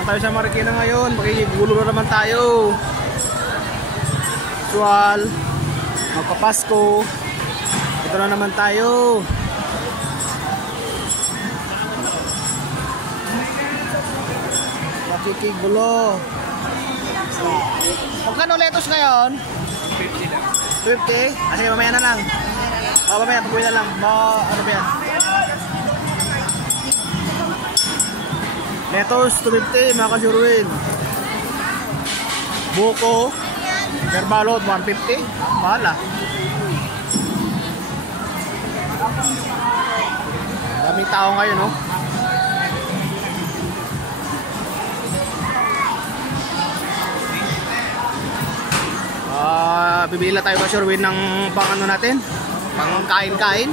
Naman tayo sa Marikina ngayon. Makikigulo na naman tayo. Usual. Magpapasko. Ito na naman tayo. Makikigulo. Magkano letos ngayon? 50 Kasi mamaya na lang. Mamaya pag-uwi na lang. Ano ba yan? Letos 250 mga kasurwin. Buko Kerbalot 150. Mahala. Daming tao ngayon, no? Bibili na tayo kasurwin ng pang ano natin, pang kain-kain.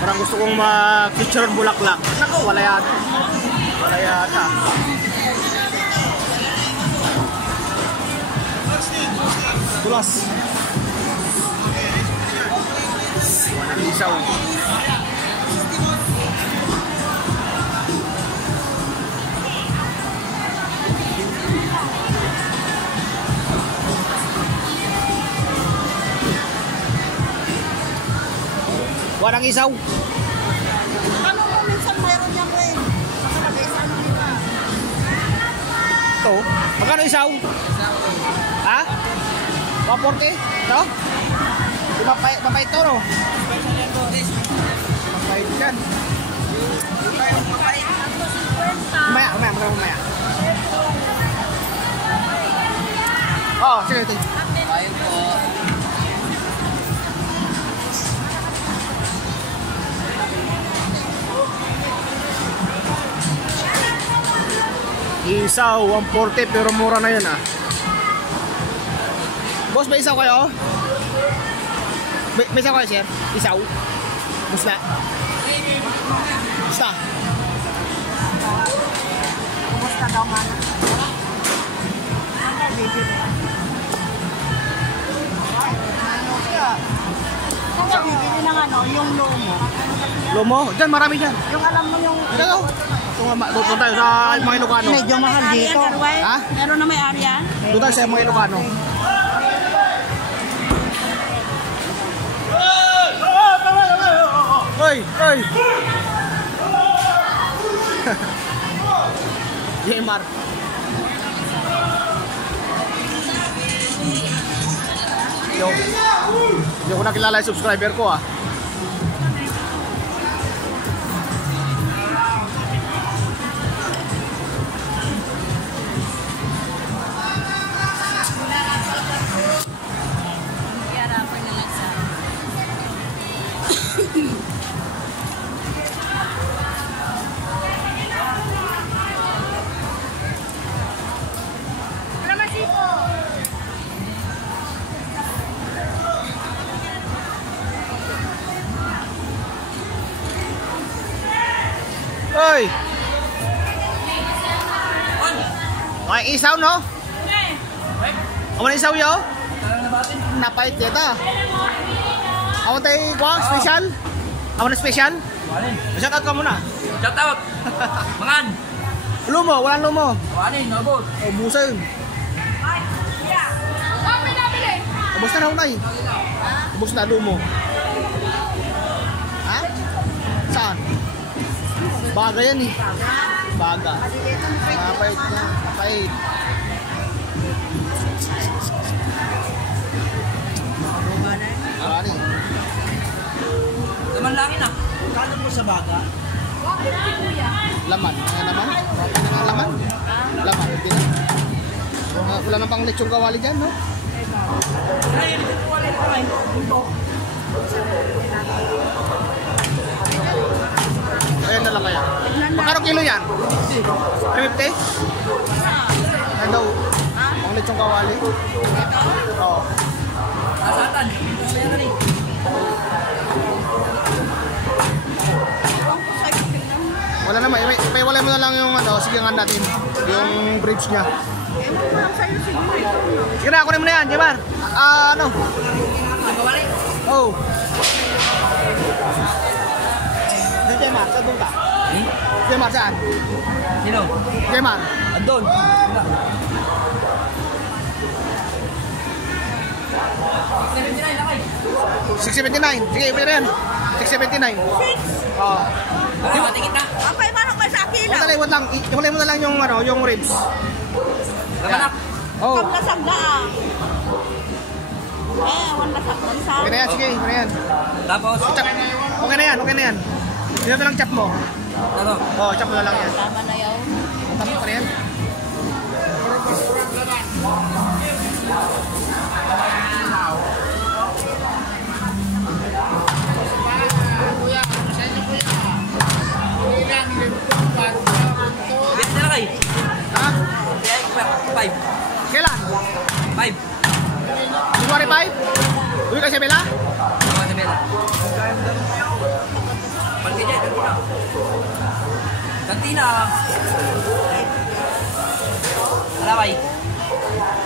Parang gusto kong ma-picture bulaklak. Nako, wala yata. Wala yata. Tulas. Walang isaw. Walang isaw. Ano mo minsan mayroon yan rin? Makakabesa mo nila. Ito? Magkano isaw? Ha? 140? Ito? Mapait ito, no? Mapait yan. Mamaya. Oh, sige ito. Ayun po. Isaw, 140 pero mura na yun, ah. Boss, may isaw kayo? May isaw kayo, sir? Isaw? Basta? Basta? Basta daw man. Kung ka bibili ng ano, yung lomo. Lomo? Diyan, marami dyan. Yung alam mo yung... Ito. Doon tayo sa mga Ilocano. Medyo mahal dito. Ha? Meron na may arian? Doon tayo sa mga Ilocano. Hoy! Hoy! Jemar. Hindi ko nakilala yung subscriber ko, ah. Ơi. Ngoài isaw no? Ông này isaw vô? Napait dia ta. Ông tay có special. Ông na special. Shout out ka muna. Shout out. Mangan. Lumo, walang lumo. Wanin, nabot. Ubusin. Ubus na hunay. Ubus na lumo. Ha? Saan? Baga yan eh. Baga. Napait niya. Napait. Arani. Laman langin ah. Kano mo sa baga? Laman. Ano naman? Laman? Laman. Hindi na. Wala na pang lechong kawali dyan, no? Ayun, wala na kamay. Ayan na lang kaya. Magkano kilo yan? 350? Ano daw? Pang lechong kawali? Oo. Nasatan. Wala naman. Wala mo na lang yung ano, sigangan natin. Yung bridge niya. Ewan ko lang sa'yo siguro. Sige na, kunin mo na yan, Jemar. Ano? Nagkawali. Oh. Jemar, saan doon ka? Jemar, saan? Sino? Jemar. Andun. 79 lakay. 679. Sige, pwede yan. 679. Oo. Ay, matikit na. Okay, manok may sa kilo. Wait lang. Ikulay mo na lang yung, yung ribs. Labanak. Oh. Kam na sagda ah. Wala sagda sa. Okay na yan, sige. Okay na yan. Tapos, Chop. Okay na yan, okay na yan. Dito na lang chop mo. ano? Oo, chop mo na lang yan. Tama na yaw. Tama pa rin yan. Biyak na lakay. Ha? Biyak 5. Kailan? 5. January 5? Uwi ka sa Bella? Mga sa Bella. Pagkidya, kantina. Kantina. Alaway.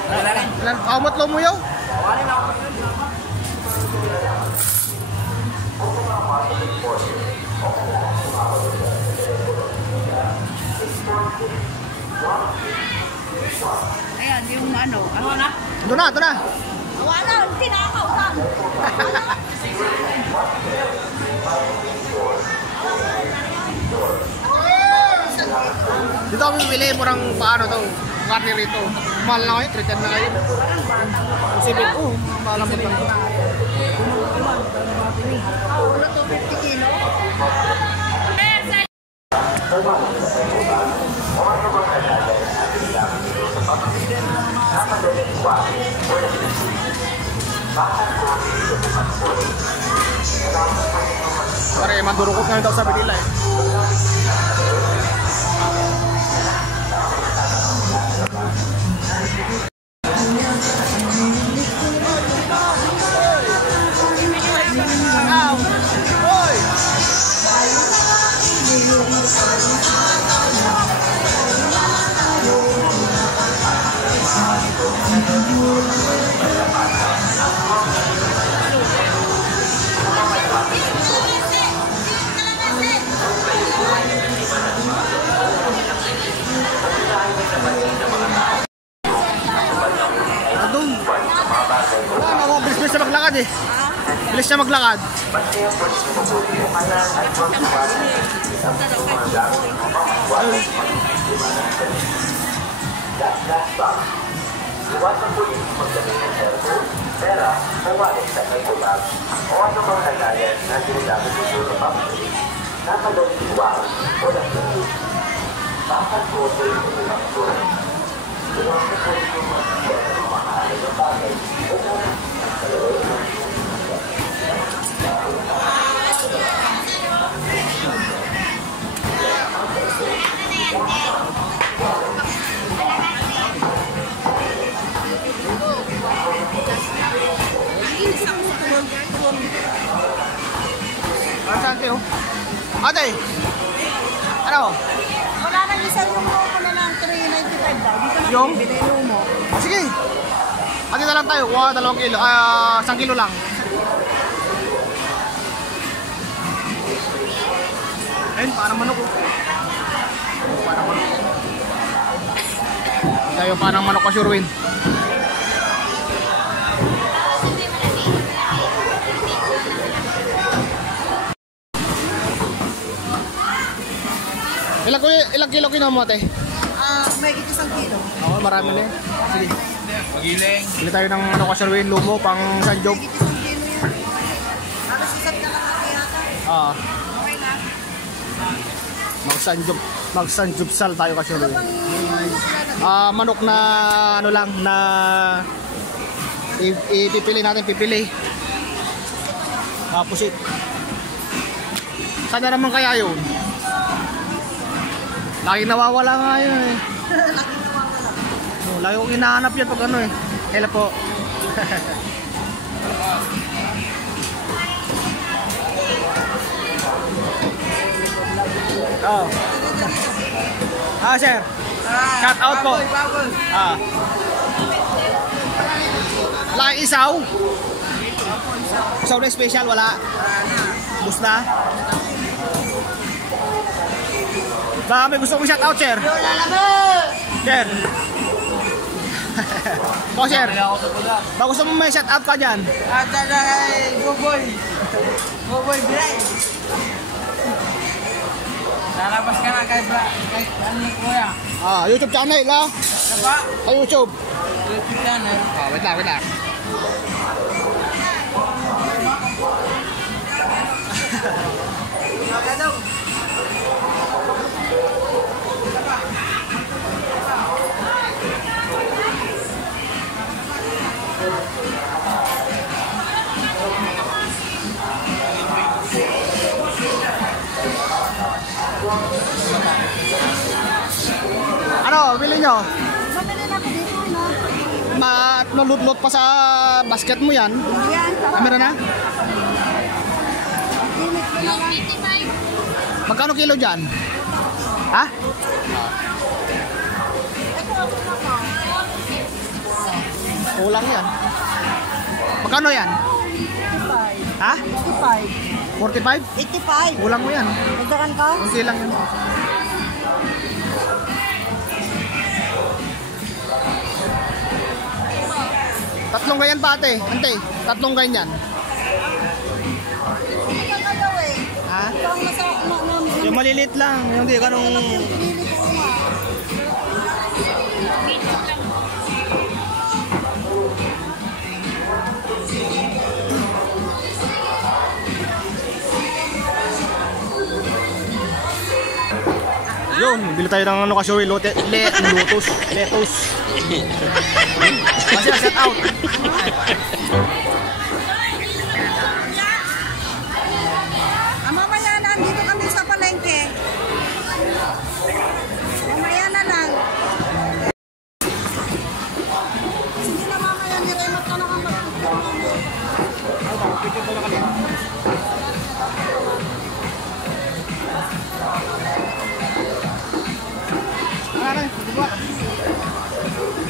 Wala rin. Kamot lo mo yun? Wala rin ako. Ayan, yung ano. Ano na? Ito na, ito na. Wala, tinakaw saan? Dito kami bili, murang paano to. Karne rito. Mahal na kayo, 310 na kayo. Sibig, mahal na po ito. Ulo to 50 kilo. Pare, mandurukot na daw sabi nila eh. Bilis na maglakad eh. Bilis na maglakad. Iwasan po yung magdamit ng cellphone, pera, o wallet sa may bag, o ano mang nagayan na ginagamit nyo sa pamilya. Napagaling iwang o nagdamit. Bakit po ito yung umaksuran? Iwasan po yung magdamit ng mga alagang bagay o mga Saan kayo? Ate! Ano? Wala nang isang lumo ko na ng 395 daw. Dito na Yung? bibili lumo. Sige! Ate na lang tayo. Kuha 2 kilo. 1 kilo lang. Ayun, parang manok ko. Parang manok. Tayo parang manok ka, Sherwin. Ilang kilo kinuha mo, ate? May isang kilo. Oo, marami na eh. Sige. Magiling. Bili tayo ng ano ka, Sherwin, lumo, pang sanjob. May isang kilo yan. Halos isang ka lang ate yata. Okay na. Mag-sanjob sal tayo ka, Sherwin. Manok na ano lang na ipipili natin, pipili. Pusit. Saan na naman kaya yun? Lagi nawawala nga yun eh. Lagi kong hinahanap yan pag ano eh. Hello po. Oh. Sir. Cut out po. Wala kang isaw? Isaw na special, wala? Bus na? Baka may gusto mo shout out, sir? Sir? Baka, sir? Baka gusto mo may shout out ka dyan? At kay Boboy. Boboy Drive. Lalabas ka na kay ano yung kuya. YouTube channel, ha? Ano ba? Sa YouTube. YouTube channel. Wait lang, wait lang. Ano, bili nyo? Mamili na ako dito, no? Nalulot pa sa basket mo yan. Yan. Meron na? Init ko na lang. Magkano kilo dyan? Ha? Kulang yan. Magkano yan? 85. Ha? 85. 45? 85. Kulang mo yan. Nagdagan ka? Kunti lang yan. Tatlong ganyan pa ate. Ante, tatlong ganyan. Hindi ka kayo eh. Ha? Ito ang nasa... Yung malilit lang. Yung di ganong... Pinili ko nga. Yun, bili tayo ng ano kasi lotus. Lettuce. Kasi set out. Mamaya na, andito kami sa palengke. Mamaya na lang. Sige na mamaya, niremot ka na kang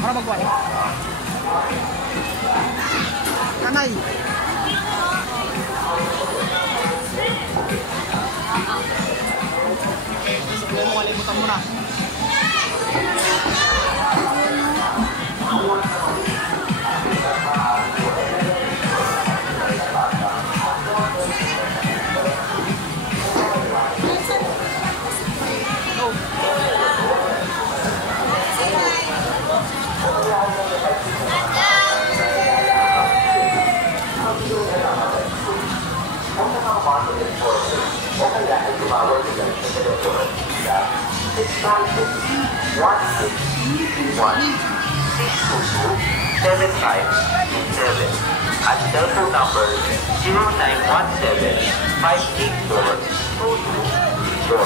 Para magbuhat. Kanay. Suklay mo, kalimutan mo na. At telephone number 0917-584-2224.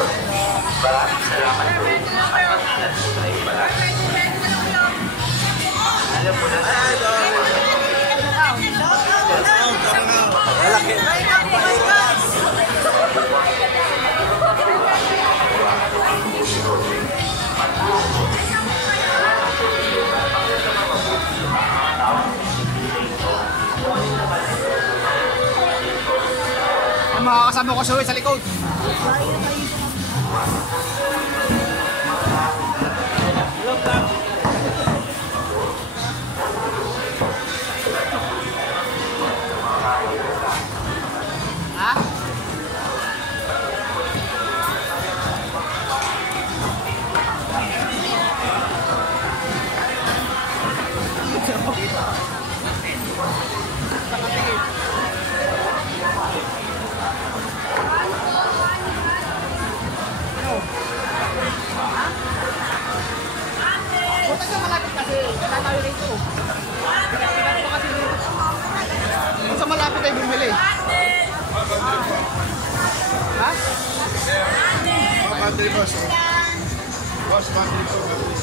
Maraming salamat po at mag-ingat po tayo palagi. Alam mo na Yung mga kasama ko sa likod. Ha? Malapit kasi, wala tayo rito. Kung sa malapit tayo bumili. Ha? Country boss. Boss, country boss.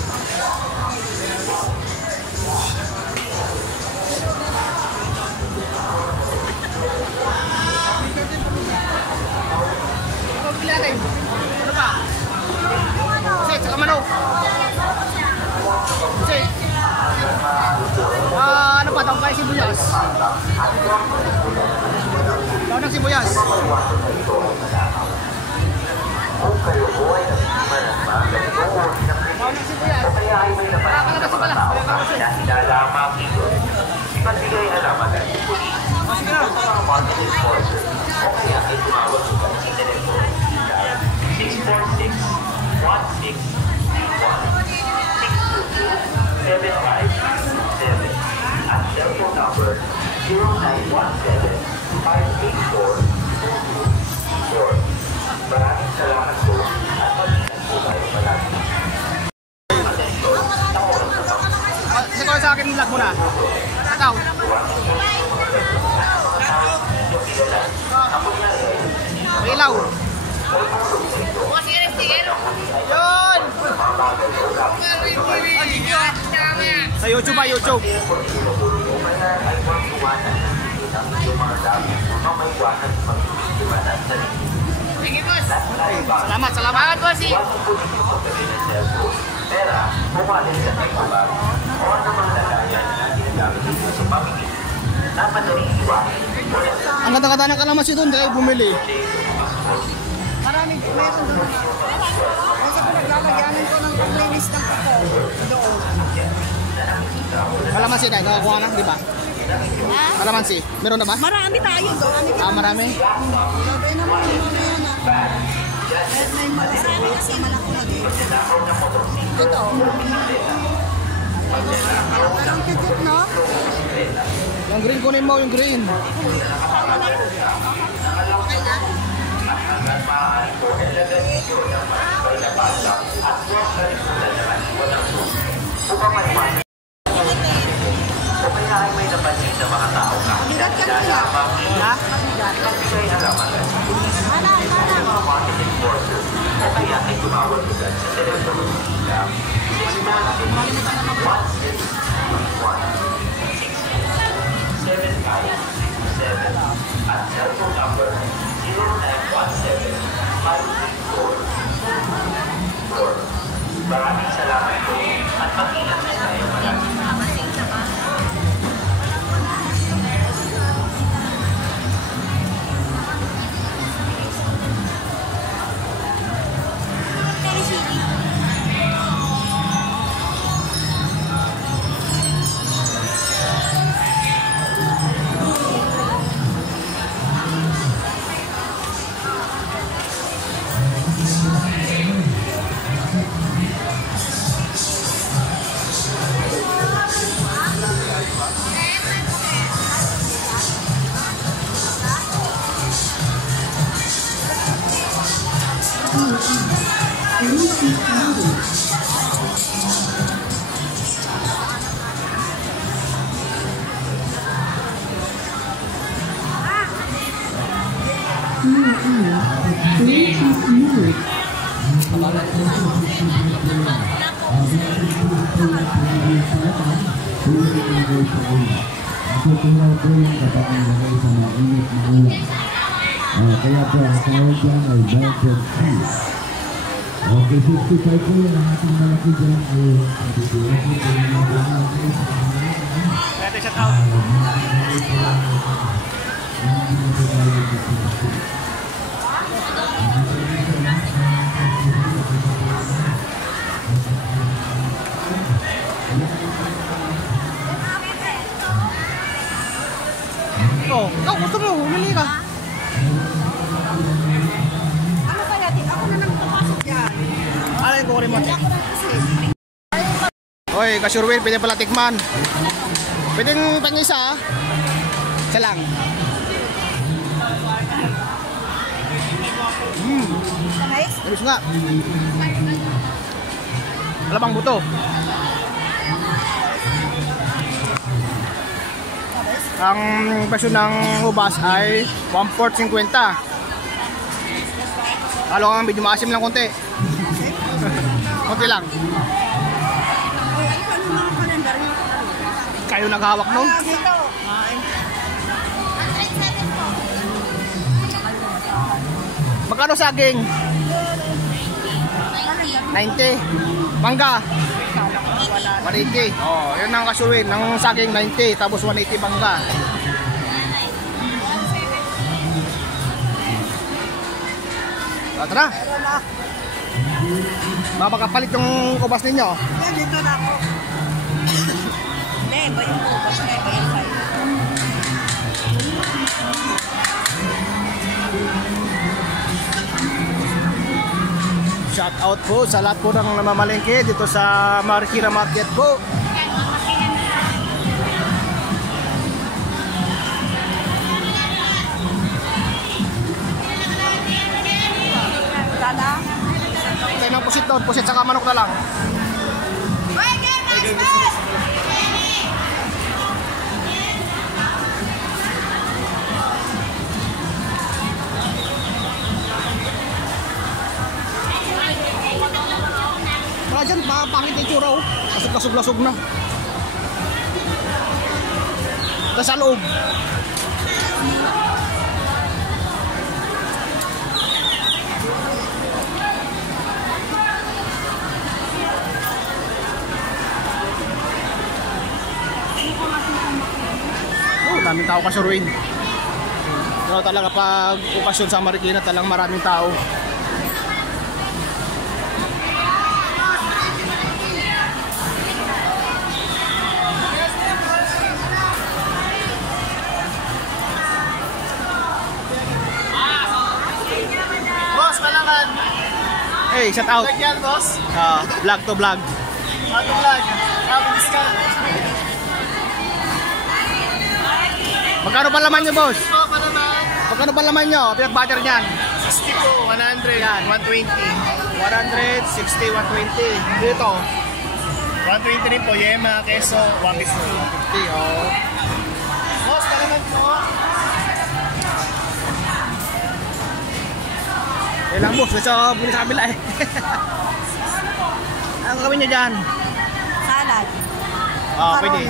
Ano bili natin? Ano pa? Kasi, tsaka manok. Kasi, ano pa daw? Ikaw kay sibuyas. Ikaw ng sibuyas. Kung kayo po ay nagsiman ng mga ganito o pinapili, o kaya ay may napansin na mga tao na hinalamang ito, ipagbigay alaman ng pulis. Ito mga marketing sponsor, o kaya ay tumawag sa telephone 646-1621-622-7567 at cellphone number 0917-584-2224. Maraming salamat po at mag-ingat po tayo palagi. Sige sa akin lag muna. Ikaw. Ilaw. Yun! Sa YouTube ba? YouTube. Salamat, salamat po si. Pera, pumalit sa pagkabag o anumang lagayan na ginagamit dito sa pamilya. Napadaling iwain. Ang kata-kata ng kalamansi doon, kaya bumili. Maraming meron doon. Kasi kung naglalagyanan ko ng pang-linis ng kuko doon. Kalamansi tayo, nakakuha na, di ba? Kalamansi, meron na ba? Marami tayo doon. Marami? Sabi naman yung mga yan ah. May marami kasi malaki. Ito. Ang kikit, no? Yung green, kunin mo yung green. O kaya ay may napansin na mga tao na hinalamang ito, ipagbigay alaman ng pulis. Ito mga marketing sponsor, o kaya ay tumawag agad sa telepono na 646-16-7567 at cellphone number 0917-584-2224. Maraming salamat po at mag-ingat po tayo palagi. Kaya po, ang tawag dyan ay budget fees. Okay, 65 po yung ating malaki dyan ay Pwede siya tao. Oh, ikaw gusto mo, humili ka. Ano kaya? Ako na nang pumasok yan. Alay ko rin mo. Hindi ako nang kasi. Oy, kasurwin, pwede pala tikman. Pwedeng pang-isa ah. Isa lang. Nice? Ayos nga. Wala bang buto? Ang presyo ng hubas ay 1/4.50. Halo kang medyo maasim lang konti. Konti lang. Kayo naghawak no? Magkano saging? 90. Mangga? 180. Oh, yun ang kasuwin ng saging 90 tapos 180 bangka. Tara. Mapakapalit yung kubas ninyo. Yan, dito na ako. Hindi, ba yung kubas na, ba yung sa'yo? Shout out po sa lahat po ng namamalengke dito sa Marikina Market po. Dala? Tayo ng pusit doon, pusit saka manok na lang. Wala dyan, pangit yung tsura oh. Kasug-lasog na. Ito sa loob. Oh, daming tao kasuruin. Pero talaga pag okasyon sa Marikina, talagang maraming tao. Boss, malangan. Hey, shout out. Vlog yan, boss. Vlog to vlog. Ano vlog? Happy discount. Magkano pa laman nyo, boss? Ito pa naman. Magkano pa laman nyo? Pinag-butter nyan. 60 po, 100, 120. 160, 120. Dito. 120 rin po, yema, keso, 1 piece po. 50, oh. Boss, malangan po. Yan lang, boss. Gusto ko sa kabila eh. Ano gawin nyo dyan? Salad. Pwede.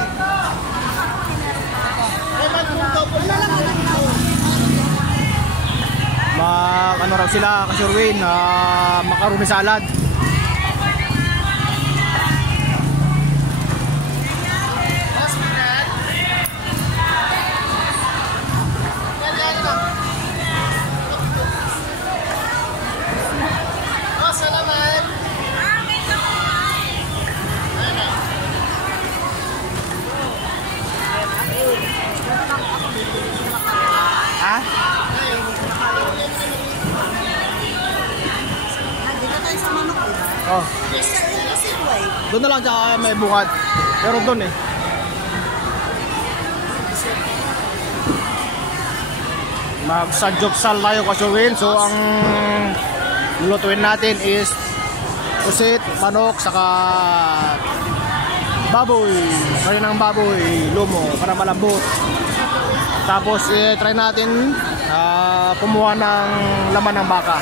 Ano raw sila, kasurwin, macaroni salad. Boss, malangan. Boss, malangan. Ha? Nandito tayo sa manok, di ba? Oh. Kasi way. Doon na lang siya may bukat. Pero doon eh. Magsadyopsal tayo kasuwin. So ang lulutuin natin is pusit, manok, saka baboy. Kaya ng baboy, lumo, para malambot. Tapos try natin kumuha ng laman ng baka.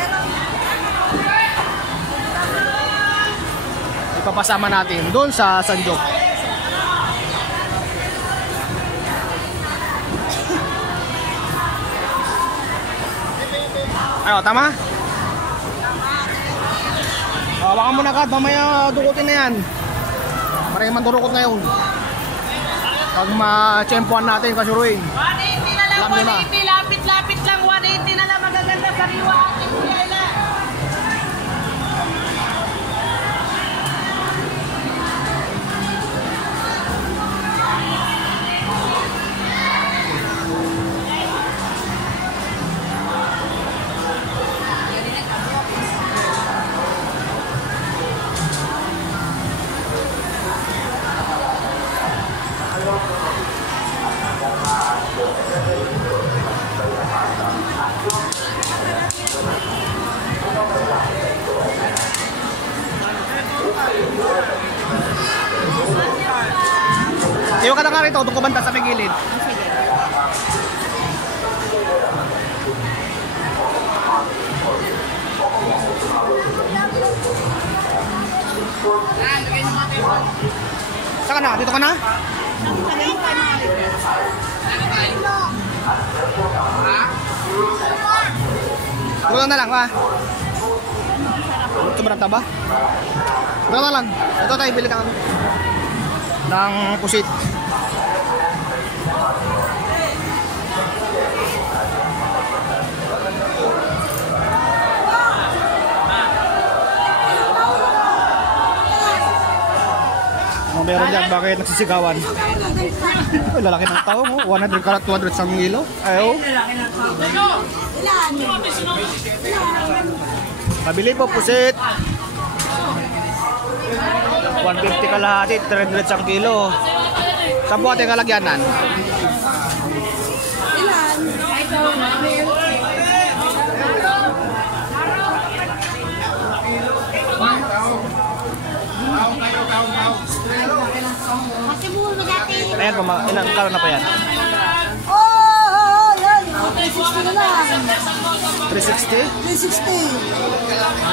Ipapasama natin doon sa sanjok. Ayo, tama? Hawakan mo na agad, mamaya dukutin na yan. Maraming mandurukot ngayon. Pag ma-tsempuan natin kasuruin. 180 na lang, Alam nyo na. 180, lapit-lapit lang, 180 na lang, magaganda sa riwa ating piyala. Iyo ka na nga rito, doon ko banda sa may gilid. Saan ka na? Dito ka na? Kulang na lang ha? Sobrang taba? Kulang na lang. Ito tayo, bili ka kami. ng pusit. Ano meron dyan? Bakit nagsisigawan? Ay, lalaki ng tao mo. 100 karat, 200 sa kilo. Ayaw. Pabili po pusit. 150 kalahati, 300 sa kilo. Saan po ating kalagyanan? Ayan po, ilang kalo na po yan? Yan. 360 na lang. 360? 360.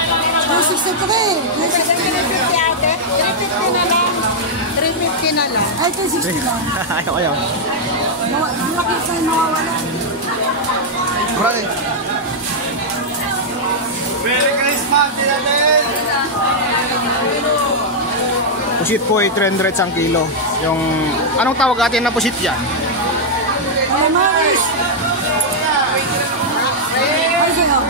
363. 350 na lang. 350 na lang. Ay, 360 lang. Ayaw. Malaki sa nawawala. Marami. Merry Christmas, Dinaden! Pusit po ay 300 sa kilo. Yung, anong tawag natin na pusit yan? Maris. Ay, sa'yo.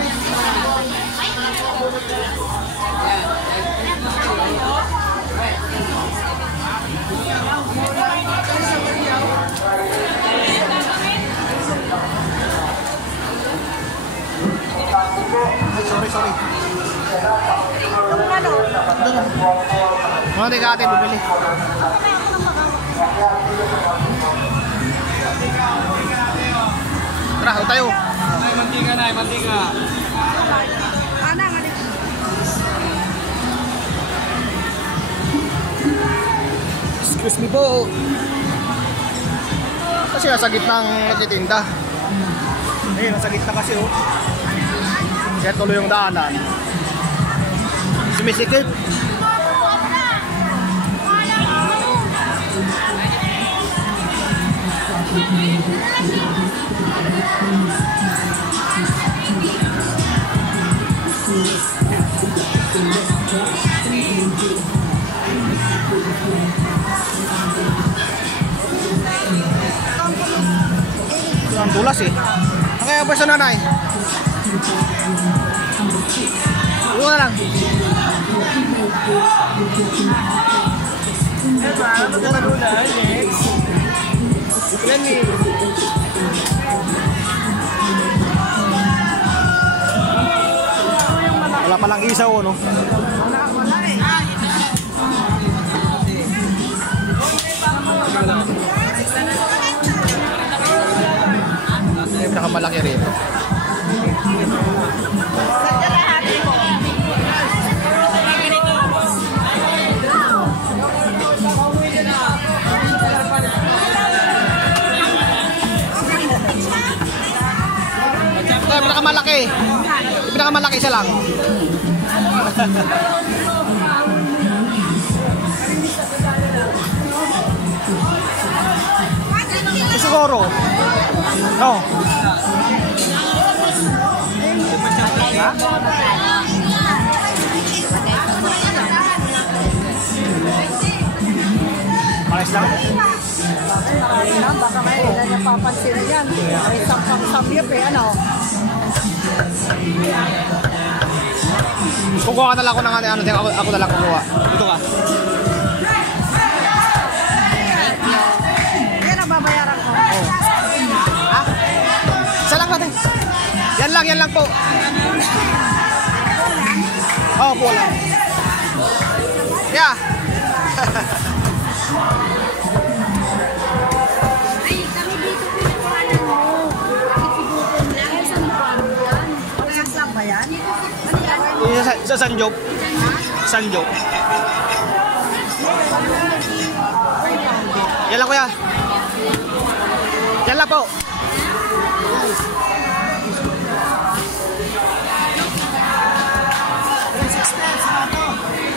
Sorry. Yung ano? Mga di ka atin bumili. Tara, huwag tayo. Ay, mantika na, mantika. Ana, nga dito. Excuse me po. Kasi nasa gitna ang nagtitinda. Eh, nasa gitna kasi oh. Kaya tuloy yung daanan. Sumisikip. Ang tulas eh. Ang kaya ba sa nanay? Iwan na lang. Ano ka na muna, Alex? Yan eh. Wala palang isaw, no? May pinakamalaki rin. Ito, pinakamalaki. Pinakamalaki isa lang. Siguro. No. Ha? Malis lang. Baka may ilan yung papansin na yan. May sampang samyap eh, ano? Kukuha ka na lang ako ng ano, ako na lang kukuha. Dito ka. Yan ang babayaran ko. Ha? Isa lang natin. Yan lang po. Oo, po lang. Yeah. Ay, kami dito pinagpanan mo. Bakit sigutom lang? Saan mo ba yan? Parehas lang ba yan? Sa Sanjok. Sanjok. Yan lang kuya. Yan lang po.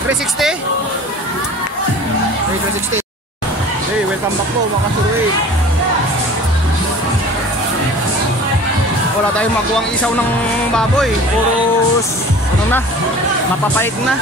$360? $360. Hey, welcome back po mga kasuroy. Wala tayong magawang isaw ng baboy. Puros, ano na, mapapait na.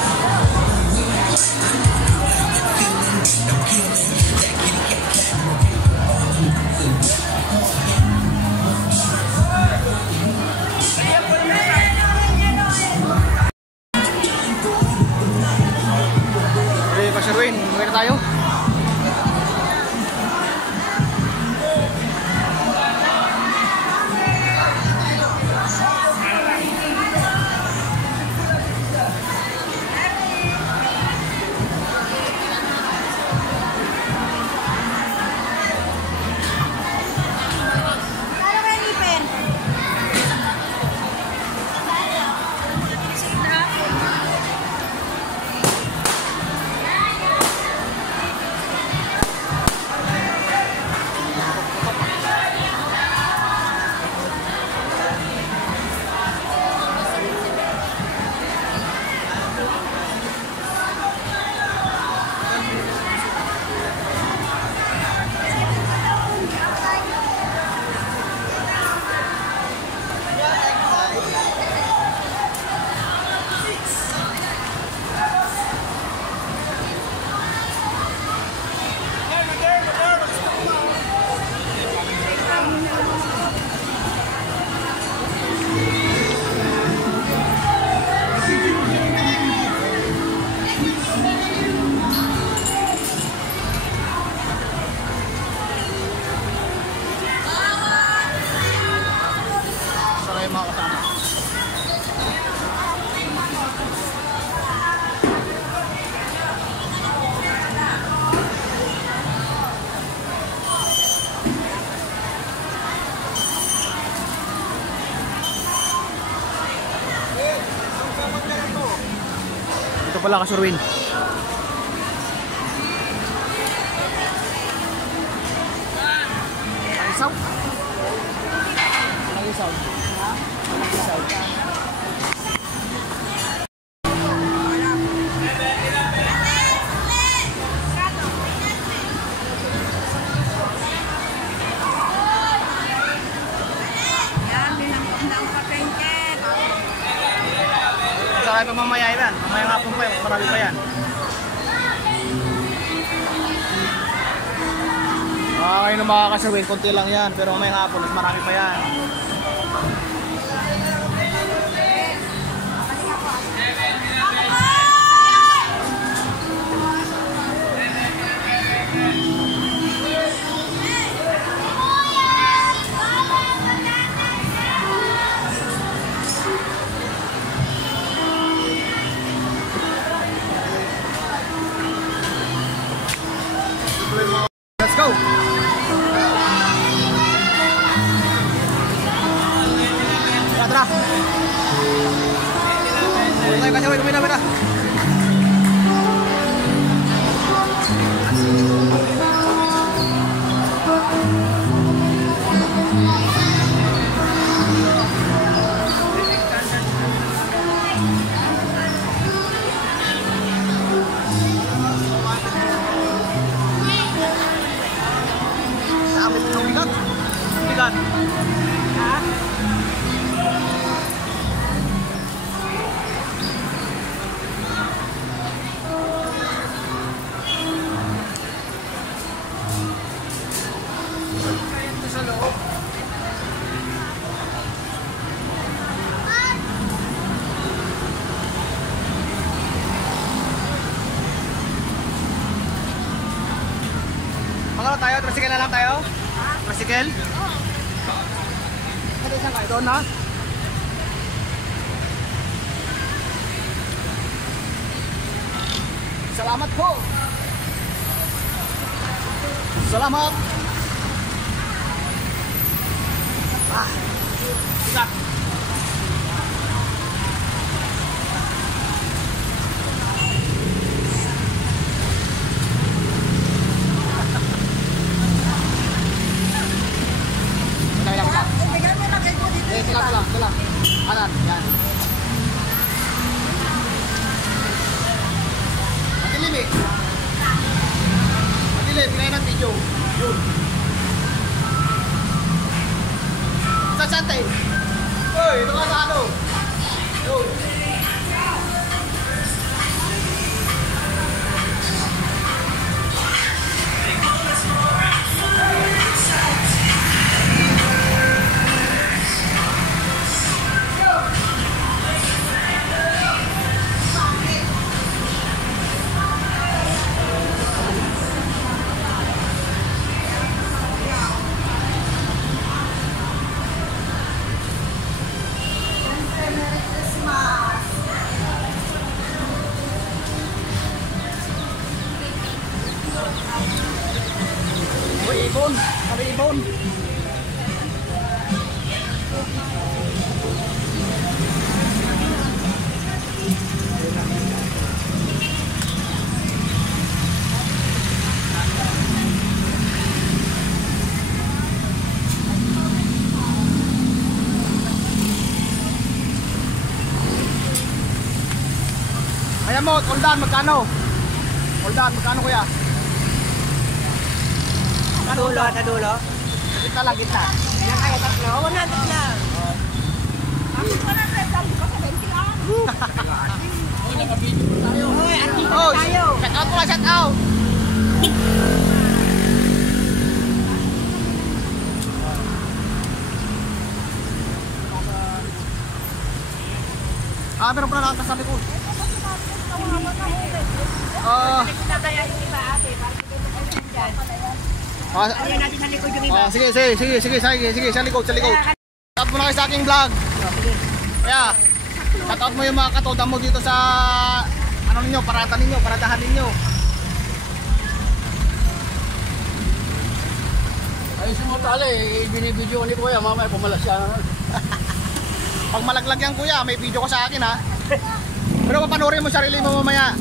pala ka Sir Win. Isaw? Isaw? Isaw? Saka pa mamaya yan. Mamaya nga po pa yan. Marami pa yan. Ngayon na makakasawin. Kunti lang yan. Pero mamaya nga po. Mas marami pa yan. Let's go! Tara, tara! Tayo kasi, kumina, kumina! Bigat. Ha? Sa loob. Pagkala tayo, tricycle na lang tayo? Tricycle? Saan kayo? Doon na? Salamat po! Salamat! Isa! Sila. Kanan, yan. Matilim eh. Matilim, pinayin ang video. Yun. Saan tayo? Uy, ito ka sa ano? Yun. Ibon, ada ibon. Ayan mo, Oldan, magkano? Oldan, magkano kuya? Dulo, sa dulo. Gitna lang, gitna. Yan kayo tatlo. 100 lang. Ako pa na sa sabi ko sa 20 lang. Uy, andito Oh, tayo. shout out pula, shout out. Meron pala nakakasabi ko. Nagkakaya yung iba ate. Ayan natin sa likod yung iba. Sige, sa likod. Shout out mo na kayo sa aking vlog. Kaya, shout out mo yung mga katoda mo dito sa ano ninyo, paradahan ninyo. Ayusin mo tali, binibidyo ni Kuya, mamaya pumalas siya. Pag malaglag yan kuya, may video ko sa akin ha. Pero papanurin mo sarili mo mamaya.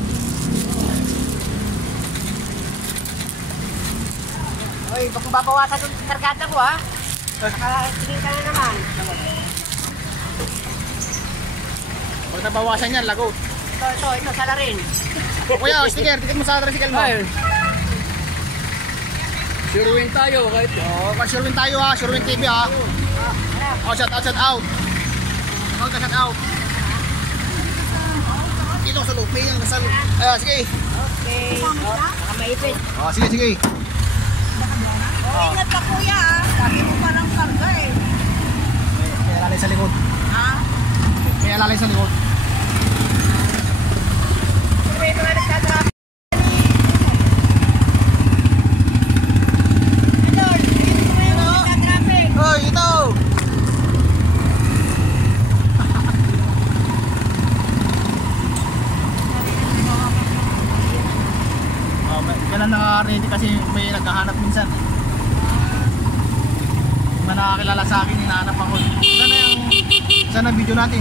Uy, baka babawasan yung kargada ko ha. Nakatingin ka na naman. Pag nabawasan yan, lagot. Ito, sala rin. Kuya, sticker, ticket mo sa tricycle mo. Sure win tayo kahit Sure win tayo ha, Sure win TV ha. Shout out, shout out. Shout out. Dito sa loob, may yung nasa loob. Sige. Okay. Baka maipit. Sige, sige. Ingat ka kuya ha. Sabi mo parang karga eh. May alalay sa likod. Ha? May alalay sa likod. Ito na nagtatrap. Hoy, ito! Kailan naka-ready kasi may naghahanap minsan. May nakakilala sa akin, hinahanap ako. Sana video natin.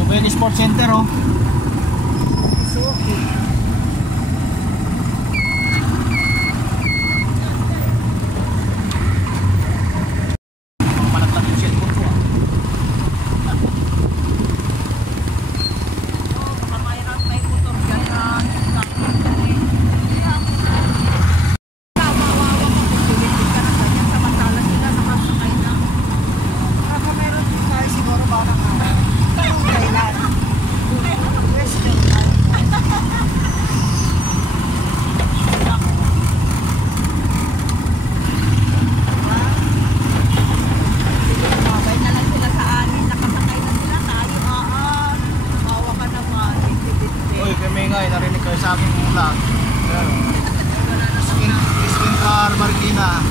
Ito Sports Center oh. Palatag yung cellphone ko ah. Kamayroon pa yung motor dyan na narinig kayo sa aking vlog. Skin car Marikina.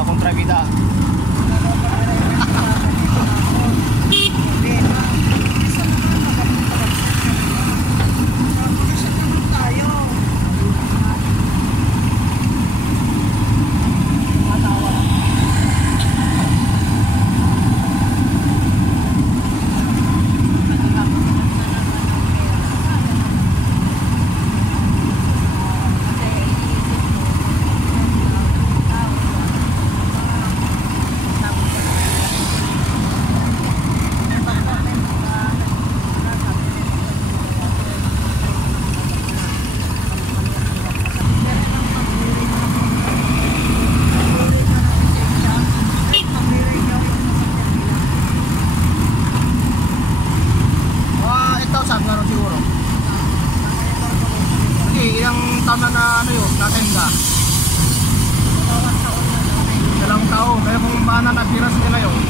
Akong trabida. Na ano yun, natenga. Dalawang taon. Kaya kung paano na-piras nila yun,